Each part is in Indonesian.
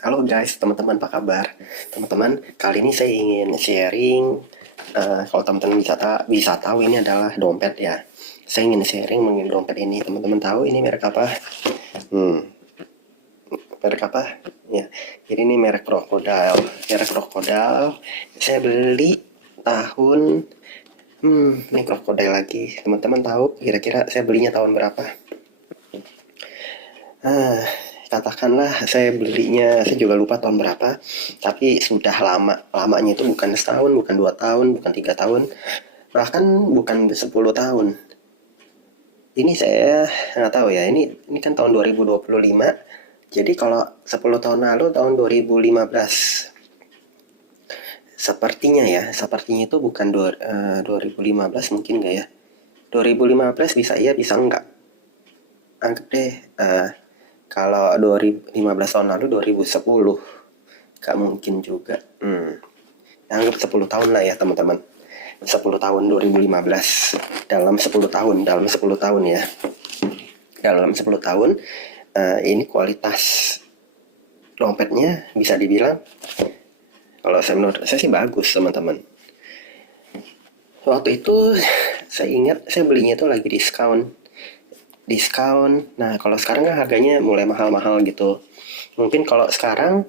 Halo guys, teman-teman apa kabar? Teman-teman, kali ini saya ingin sharing. Kalau teman-teman bisa tahu ini adalah dompet ya. Saya ingin sharing mengenai dompet ini. Teman-teman tahu ini merek apa? Hmm, Merek apa? Ya, ini merek Crocodile. Merek Crocodile. Saya beli tahun. Ini Crocodile lagi. Teman-teman tahu kira-kira saya belinya tahun berapa? Ah, Katakanlah saya belinya, saya juga lupa tahun berapa, tapi sudah lama. Lamanya itu bukan setahun, bukan 2 tahun, bukan 3 tahun, bahkan bukan 10 tahun. Ini saya nggak tahu ya. Ini kan tahun 2025. Jadi kalau 10 tahun lalu tahun 2015. Sepertinya itu bukan 2015 mungkin nggak ya? 2015 bisa iya, bisa enggak. Anggap deh, kalau 2015 tahun lalu 2010. Gak mungkin juga. Anggap 10 tahun lah ya teman-teman. 10 tahun 2015. Dalam 10 tahun ya. Dalam 10 tahun ini kualitas dompetnya bisa dibilang, kalau menurut saya sih bagus teman-teman. Waktu itu saya ingat saya belinya itu lagi diskon. Nah, kalau sekarang kan harganya mulai mahal-mahal gitu. Mungkin kalau sekarang,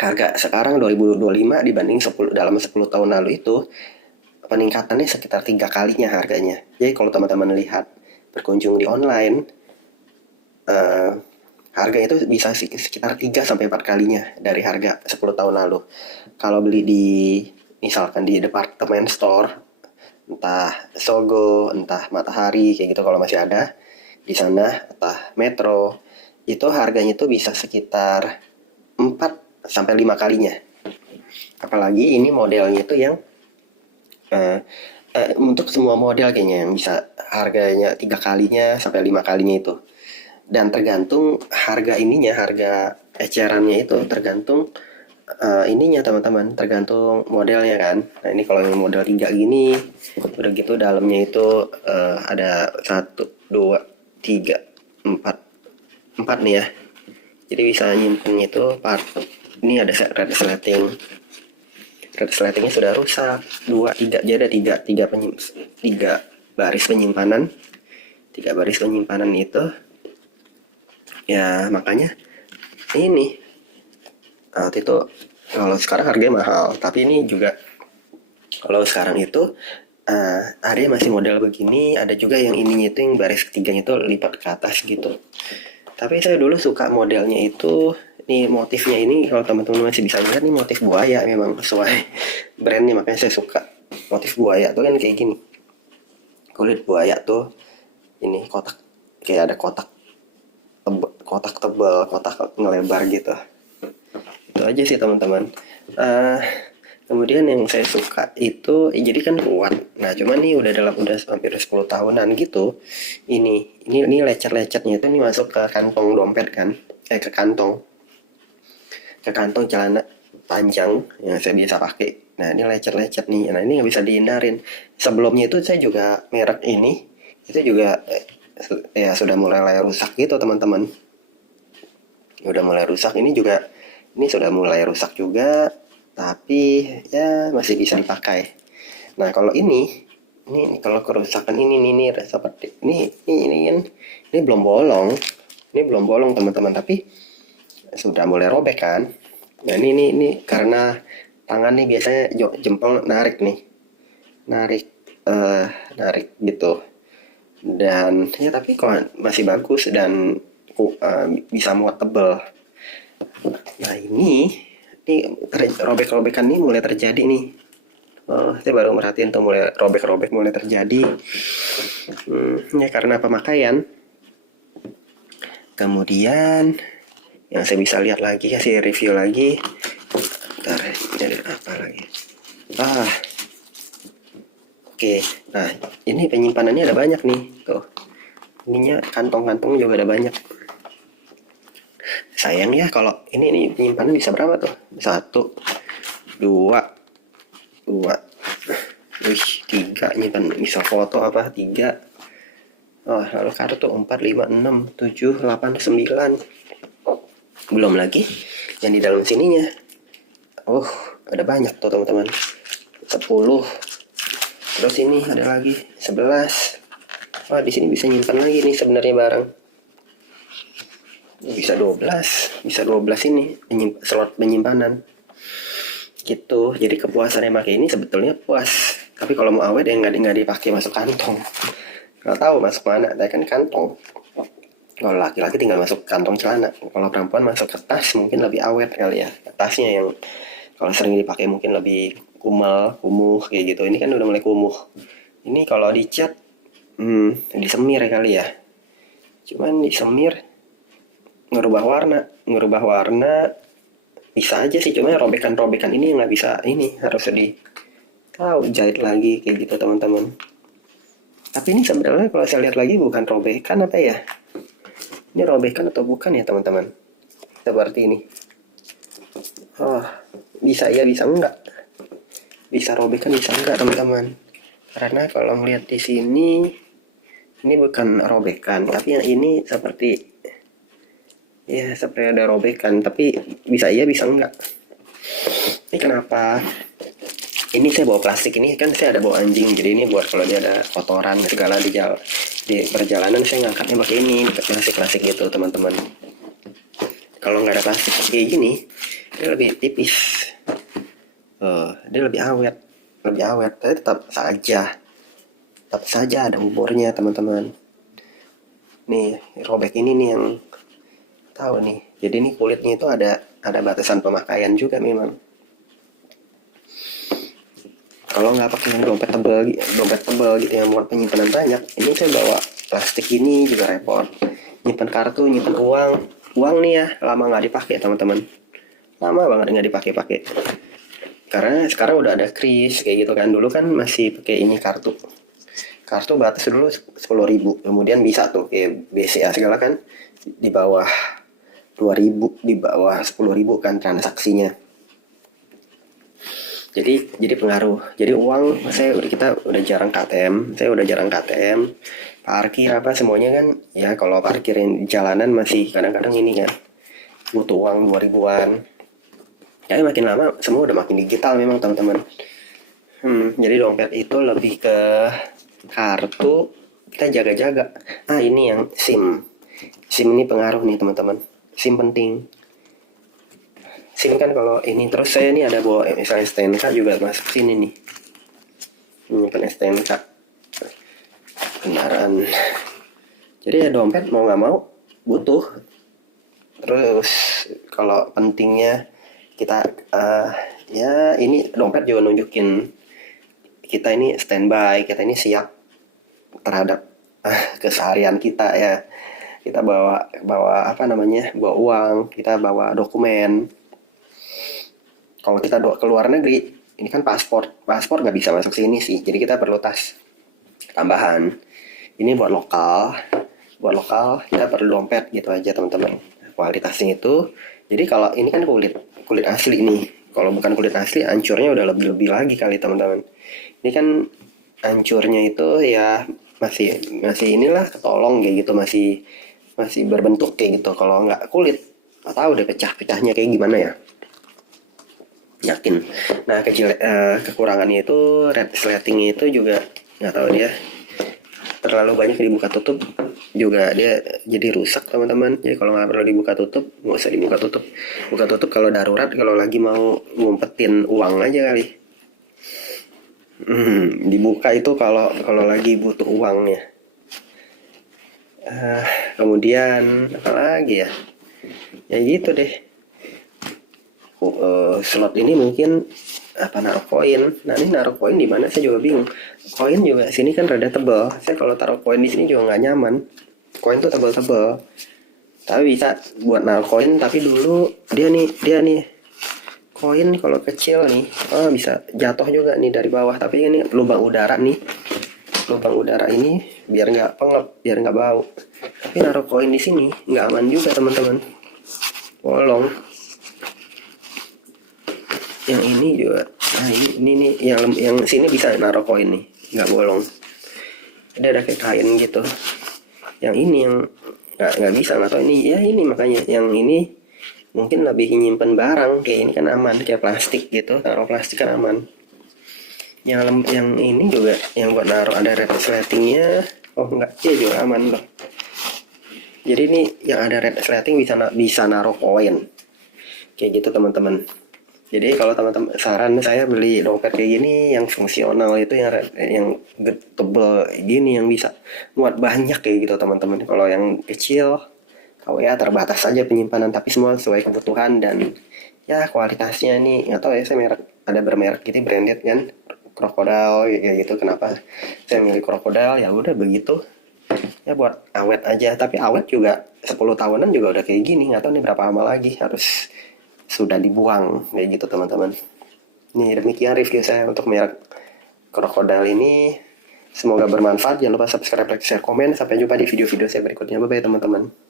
harga sekarang 2025 dibanding dalam 10 tahun lalu itu peningkatannya sekitar 3 kalinya harganya. Jadi kalau teman-teman lihat berkunjung di online, eh, harga itu bisa sekitar 3 sampai 4 kalinya dari harga 10 tahun lalu. Kalau beli di misalkan di departemen store, entah Sogo, entah Matahari kayak gitu kalau masih ada di sana, entah Metro, itu harganya itu bisa sekitar 4 sampai 5 kalinya. Apalagi ini modelnya itu yang eh, untuk semua model kayaknya yang bisa harganya 3 kalinya sampai 5 kalinya itu. Dan tergantung harga ecerannya itu tergantung ininya teman-teman, tergantung modelnya kan. Nah ini kalau yang model 3 gini, udah gitu dalamnya itu ada 1, 2, 3, 4 4 nih ya. Jadi bisa nyimpen itu part. Ini ada red sleting. Red sletingnya sudah rusak. 2, 3, jadi ada tiga baris penyimpanan. 3 baris penyimpanan itu. Ya makanya ini waktu itu, kalau sekarang harganya mahal. Tapi ini juga kalau sekarang itu ada yang masih model begini, ada juga yang ininya itu yang baris ketiganya itu lipat ke atas gitu. Tapi saya dulu suka modelnya itu, nih motifnya ini kalau teman-teman masih bisa lihat nih motif buaya, memang sesuai brandnya, makanya saya suka. Motif buaya tuh kan kayak gini, kulit buaya tuh, ini kotak, kayak ada kotak tebal, kotak ngelebar gitu. Itu aja sih teman-teman. Eh, Kemudian yang saya suka itu, jadi kan kuat. Nah, cuman nih udah hampir 10 tahunan gitu. Ini lecet-lecetnya itu nih masuk ke kantong dompet kan. Ke kantong celana panjang yang saya biasa pakai. Nah, ini lecet-lecet nih. Nah, ini nggak bisa dihindarin. Sebelumnya itu saya juga merek ini itu juga ya sudah mulai rusak gitu teman-teman. Udah mulai rusak, ini sudah mulai rusak juga, tapi ya masih bisa dipakai. Nah kalau ini kalau kerusakan ini seperti ini belum bolong, teman-teman, tapi sudah mulai robek kan. Nah ini karena tangan nih biasanya jempol narik nih, narik eh, narik gitu. Dan ya tapi kok masih bagus dan bisa muat tebel. Nah ini robek-robekan ini mulai terjadi nih. Oh, saya baru merhatiin tuh mulai robek-robek mulai terjadi. Ya karena pemakaian. Kemudian yang saya bisa lihat lagi, kasih review lagi. Bentar, jadi apa lagi? Ah, oke. Nah, ini penyimpanannya ada banyak nih. Tuh, ininya kantong-kantong juga ada banyak. Sayang ya kalau ini penyimpanan bisa berapa tuh? 1, 2, 2. Wih, 3 nyimpan, bisa foto apa? 3. Oh, lalu kartu 4, 5, 6, 7, 8, 9. Belum lagi Yang di dalam sininya, ada banyak tuh teman-teman, 10. Terus ini ada lagi 11. Wah, di sini bisa nyimpan lagi nih sebenarnya barang. Bisa 12 ini slot penyimpanan. Gitu. Jadi kepuasannya pakai ini sebetulnya puas. Tapi kalau mau awet ya nggak dipakai masuk kantong. Nggak tahu masuk mana, saya kan kantong. Kalau laki-laki tinggal masuk kantong celana. Kalau perempuan masuk ke tas mungkin lebih awet kali ya. Tasnya yang kalau sering dipakai mungkin lebih kumuh kayak gitu. Ini kan udah mulai kumuh. Ini kalau dicat, disemir kali ya. Cuman disemir ngerubah warna bisa aja sih. Cuma robekan-robekan ini nggak bisa, ini harus jahit lagi kayak gitu teman-teman. Tapi ini sebenarnya kalau saya lihat lagi bukan robekan apa ya? Ini robekan atau bukan ya teman-teman? Seperti ini. Bisa ya, bisa enggak? Bisa robekan, bisa enggak teman-teman? Karena kalau melihat di sini, ini bukan robekan, tapi yang ini seperti ada robekan, tapi bisa iya, bisa enggak. Ini kenapa? Ini saya bawa plastik, ini kan saya ada bawa anjing, jadi ini buat kalau dia ada kotoran segala di perjalanan saya ngangkatnya pakai ini plastik gitu teman-teman. Kalau nggak ada plastik kayak gini, dia lebih tipis. Dia lebih awet, tapi tetap saja ada umurnya teman-teman. Nih robek ini nih yang tahu nih. Jadi ini kulitnya itu ada batasan pemakaian juga memang. Kalau nggak pakai yang dompet tebal gitu yang buat penyimpanan banyak, ini saya bawa plastik ini juga repot. Nyimpan kartu, nyimpan uang nih ya, lama nggak dipakai teman-teman. Lama banget nggak dipakai. Karena sekarang udah ada kris kayak gitu kan. Dulu kan masih pakai ini kartu batas dulu 10.000, kemudian bisa tuh kayak BCA segala kan di bawah 2.000, di bawah 10.000 kan transaksinya. Jadi pengaruh. Jadi uang kita udah jarang KTM, parkir apa semuanya kan ya. Kalau parkirin jalanan masih kadang-kadang ini kan butuh uang 2.000-an. Tapi makin lama semua udah makin digital memang teman-teman. Jadi dompet itu lebih ke kartu, kita jaga-jaga. Ini yang SIM ini pengaruh nih teman-teman. SIM penting. SIM kan kalau ini, terus saya nih ada bawa misalnya STNK juga masuk sini nih. Ini kan STNK kendaraan. Jadi ya dompet mau nggak mau butuh. Terus kalau pentingnya kita ini dompet juga nunjukin kita ini standby, kita ini siap terhadap keseharian kita ya. Kita bawa bawa uang, kita bawa dokumen. Kalau kita ke luar negeri, ini kan paspor nggak bisa masuk sini sih, jadi kita perlu tas tambahan. Ini buat lokal kita perlu dompet gitu aja teman-teman. Kualitasnya itu, jadi kalau ini kan kulit asli nih. Kalau bukan kulit asli, hancurnya udah lebih lagi kali teman-teman. Ini kan hancurnya itu ya masih inilah ketolong kayak gitu, masih berbentuk kayak gitu. Kalau nggak kulit, nggak tahu deh pecahnya kayak gimana ya. Yakin. Nah kekurangannya itu red slatingnya itu juga nggak tahu, dia terlalu banyak dibuka tutup juga dia jadi rusak teman-teman. Jadi kalau nggak perlu dibuka tutup, nggak usah dibuka tutup. Buka tutup kalau darurat, kalau lagi mau ngumpetin uang aja kali. Dibuka itu kalau lagi butuh uangnya. Kemudian apa lagi ya? Ya gitu deh. Slot ini mungkin naruh koin. Nah ini naruh koin di mana saya juga bingung. Koin juga sini kan rada tebal. Saya kalau taruh koin di sini juga nggak nyaman. Koin tuh tebal. Tapi bisa buat naruh koin. Tapi dulu dia nih koin kalau kecil nih, bisa jatuh juga nih dari bawah. Tapi ini lubang udara nih. Lubang udara ini biar nggak pengap, biar nggak bau. Tapi naruh koin di sini nggak aman juga teman-teman. Bolong. Yang ini juga, ini nih yang sini bisa naruh koin nih, nggak bolong. Ada kayak kain gitu. Yang ini yang nggak bisa, nggak tahu ini ya, ini makanya yang ini mungkin lebih nyimpen barang. Kayak ini kan aman, kayak plastik gitu, taruh plastik kan aman. Yang ini juga yang buat naruh ada red resletingnya. Oh enggak, dia juga aman loh. Jadi ini yang ada red resleting bisa naruh koin kayak gitu teman-teman. Jadi kalau teman-teman saran saya beli dompet kayak gini yang fungsional itu yang tebel gini yang bisa muat banyak kayak gitu teman-teman. Kalau yang kecil tahu ya terbatas saja penyimpanan tapi semua sesuai kebutuhan dan ya kualitasnya nih atau ya saya merek ada bermerek gitu branded kan krokodil kayak gitu. Kenapa saya milih krokodil ya udah begitu ya buat awet aja, tapi awet juga 10 tahunan juga udah kayak gini, nggak tahu nih berapa lama lagi harus sudah dibuang kayak gitu teman-teman. Nih demikian review saya untuk merek krokodil ini, semoga bermanfaat. Jangan lupa subscribe, like, share, komen. Sampai jumpa di video-video saya berikutnya. Bye bye teman-teman.